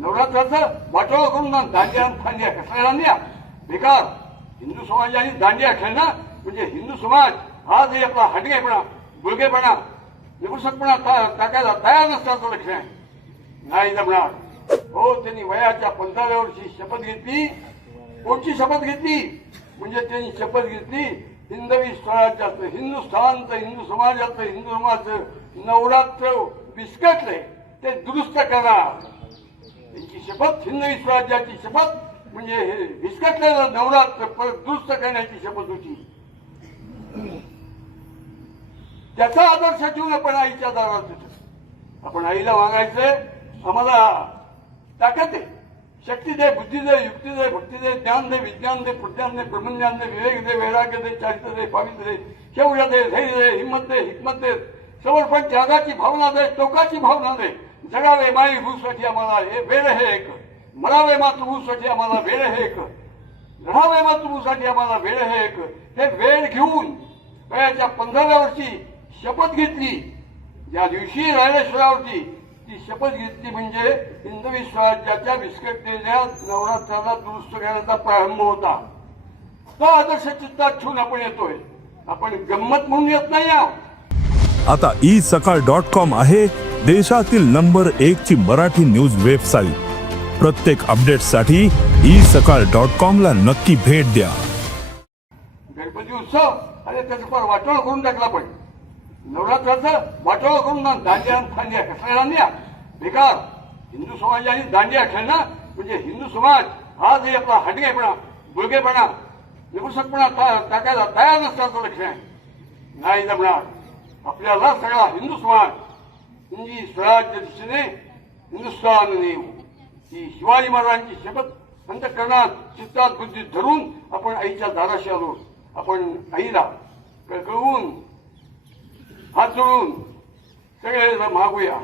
नवरात्राचं वाटोळं करून ना दांडिया आणि फांदिया दांडिया बेकार हिंदू समाजाने दांडिया खेळणं म्हणजे हिंदू समाज हा हे आपला हटकेपणा बुळगेपणा निपुसकपणा टाकायला तयार नसल्याचं लक्षण आहे. नाही जमणार. हो त्यांनी वयाच्या पंधराव्या वर्षी शपथ घेतली. कोणची शपथ घेतली? म्हणजे त्यांनी शपथ घेतली हिंदवी स्वराज्याचं हिंदुस्थानचं हिंदू समाजाचं हिंदू समाजाचं नवरात्र विस्कटलंय ते दुरुस्त करणार. त्यांची शपथ हिंदवी स्वराज्याची शपथ म्हणजे हे विस्कटलेलं नवरात्र दुरुस्त करण्याची शपथ होती. त्याचा आदर्श ठेवून आपण आईच्या दारात होतो आपण आईला मागायचंय आम्हाला ताकद दे शक्ती दे बुद्धी दे युक्ती दे भक्ती दे ज्ञान दे विज्ञान दे प्रज्ञान दे ब्रह्मज्ञान दे विवेक दे वैराग्य दे चारित्र दे पावित्र दे शौर्य दे धैर्य दे हिंमत दे हिकमत दे समर्पण त्यागाची भावना दे टोकाची भावना दे. जगावे माई भूसाठी आम्हाला हे वेळ हे एक. मरावे मातृभूसाठी आम्हाला वेळ हे एक. लढावे मातृभूसाठी आम्हाला वेळ हे एक. हे वेळ घेऊन वयाच्या पंधराव्या वर्षी शपथ घेतली. ज्या दिवशी रायरेश्वरावरती ती शपथ घेतली म्हणजे हिंदवी स्वराज्याच्या विस्कटलेल्या नवरात्राला दुरुस्त करण्याचा प्रारंभ होता. तो आदर्श चित्तात ठेवून आपण येतोय. आपण गंमत म्हणून येत नाही आहोत. आता ई सकाळ डॉट कॉम आहे. देशातील नंबर एक ची मराठी न्यूज वेबसाईट. प्रत्येक अपडेटसाठी ई सकाळ डॉट कॉम ला नक्की भेट द्या. गणपती उत्सव आणि त्याचं फार वाटोळ करून टाकला पण. नवरात्राचं वाटोळ करून ना दांडिया खांद्या कसल्या दांडिया बेकार. हिंदू समाजाने दांडिया खेळणं म्हणजे हिंदू समाज हा जे आपला हटकेपणा बुळगेपणा निपुसकपणा टाकायला तयार नसल्याचं लक्षण आहे नाही जमणार. आपल्याला सगळा हिंदू समाज हिंदी स्वराज्य दिशेने हिंदुस्थान नेऊ ही शिवाजी महाराजांची शपथ अंतकरणात चित्तात बुद्धीत धरून आपण आईच्या दाराशी आलो आपण आईला कळकळून हात जोडून सगळे मागूया